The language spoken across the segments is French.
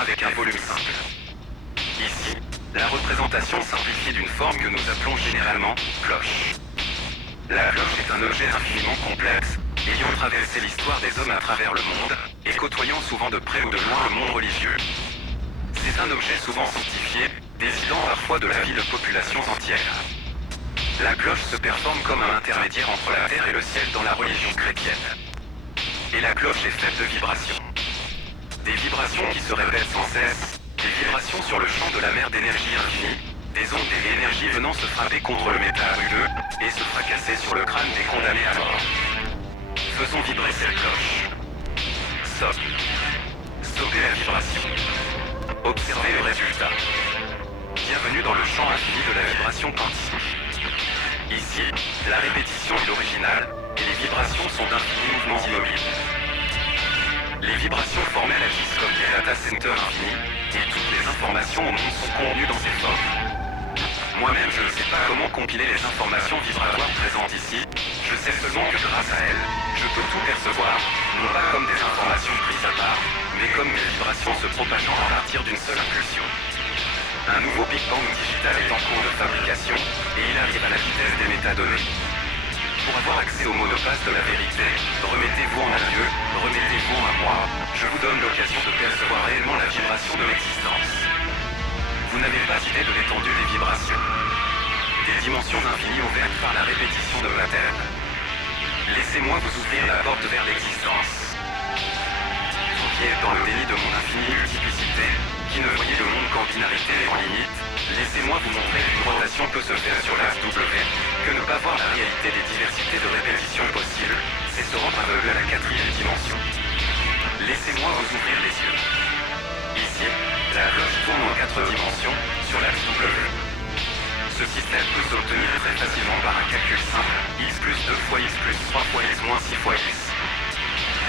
avec un volume simple. Ici, la représentation simplifiée d'une forme que nous appelons généralement cloche. La cloche est un objet infiniment complexe, ayant traversé l'histoire des hommes à travers le monde, et côtoyant souvent de près ou de loin le monde religieux. C'est un objet souvent sanctifié, décidant parfois de la vie de populations entières. La cloche se performe comme un intermédiaire entre la terre et le ciel dans la religion chrétienne. Et la cloche est faite de vibrations. Des vibrations qui se répètent sans cesse, des vibrations sur le champ de la mer d'énergie infinie, des ondes et l'énergie venant se frapper contre le métal rugueux et se fracasser sur le crâne des condamnés à mort. Faisons vibrer cette cloche. Stop. Stoppez la vibration. Observez le résultat. Bienvenue dans le champ infini de la vibration quantique. Ici, la répétition est l'original, et les vibrations sont d'infinis mouvements immobiles. Les vibrations formelles agissent comme des data centers infinis, et toutes les informations au monde sont contenues dans ces formes. Moi-même je ne sais pas comment compiler les informations vibratoires présentes ici, je sais seulement que grâce à elles, je peux tout percevoir, non pas comme des informations prises à part, mais comme des vibrations se propageant à partir d'une seule impulsion. Un nouveau Big Bang digital est en cours de fabrication, et il arrive à la vitesse des métadonnées. Pour avoir accès au mot de passe de la vérité, remettez-vous en un Dieu, remettez-vous en un moi, je vous donne l'occasion de percevoir réellement la vibration de l'existence. Vous n'avez pas idée de l'étendue des vibrations. Des dimensions infinies ouvertes par la répétition de Terre. Laissez-moi vous ouvrir la porte vers l'existence. Vous qui êtes dans le déni de mon infinie multiplicité, qui ne voyez le monde qu'en binarité et en limite, laissez-moi vous montrer qu'une rotation peut se faire sur l'axe W, que ne pas voir la réalité des diversités de répétitions possibles, c'est se rendre aveugle à la quatrième dimension. Laissez-moi vous ouvrir les yeux. Ici, la cloche tourne en 4 dimensions, sur l'axe W. Ce système peut s'obtenir très facilement par un calcul simple, x plus 2 fois x plus 3 fois x moins 6 fois x.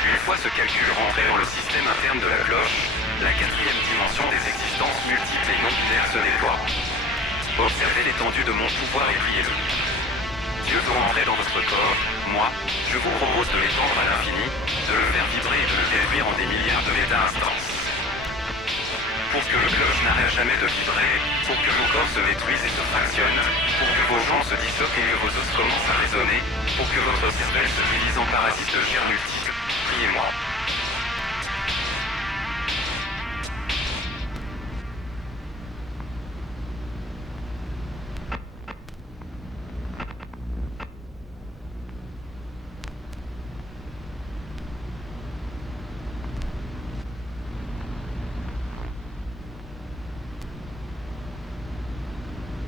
Une fois ce calcul rentré dans le système interne de la cloche, la quatrième dimension des existences multiples et non binaires se déploie. Observez l'étendue de mon pouvoir et priez-le. Dieu veut rentrer dans votre corps, moi, je vous propose de l'étendre à l'infini, de le faire vibrer et de le détruire en des milliards de méta-instances. Pour que le cloche n'arrête jamais de vibrer, pour que vos corps se détruisent et se fractionnent, pour que vos jambes se disloquent et que vos os commencent à résonner, pour que votre cervelle se divise en parasites de chair multiples, priez-moi.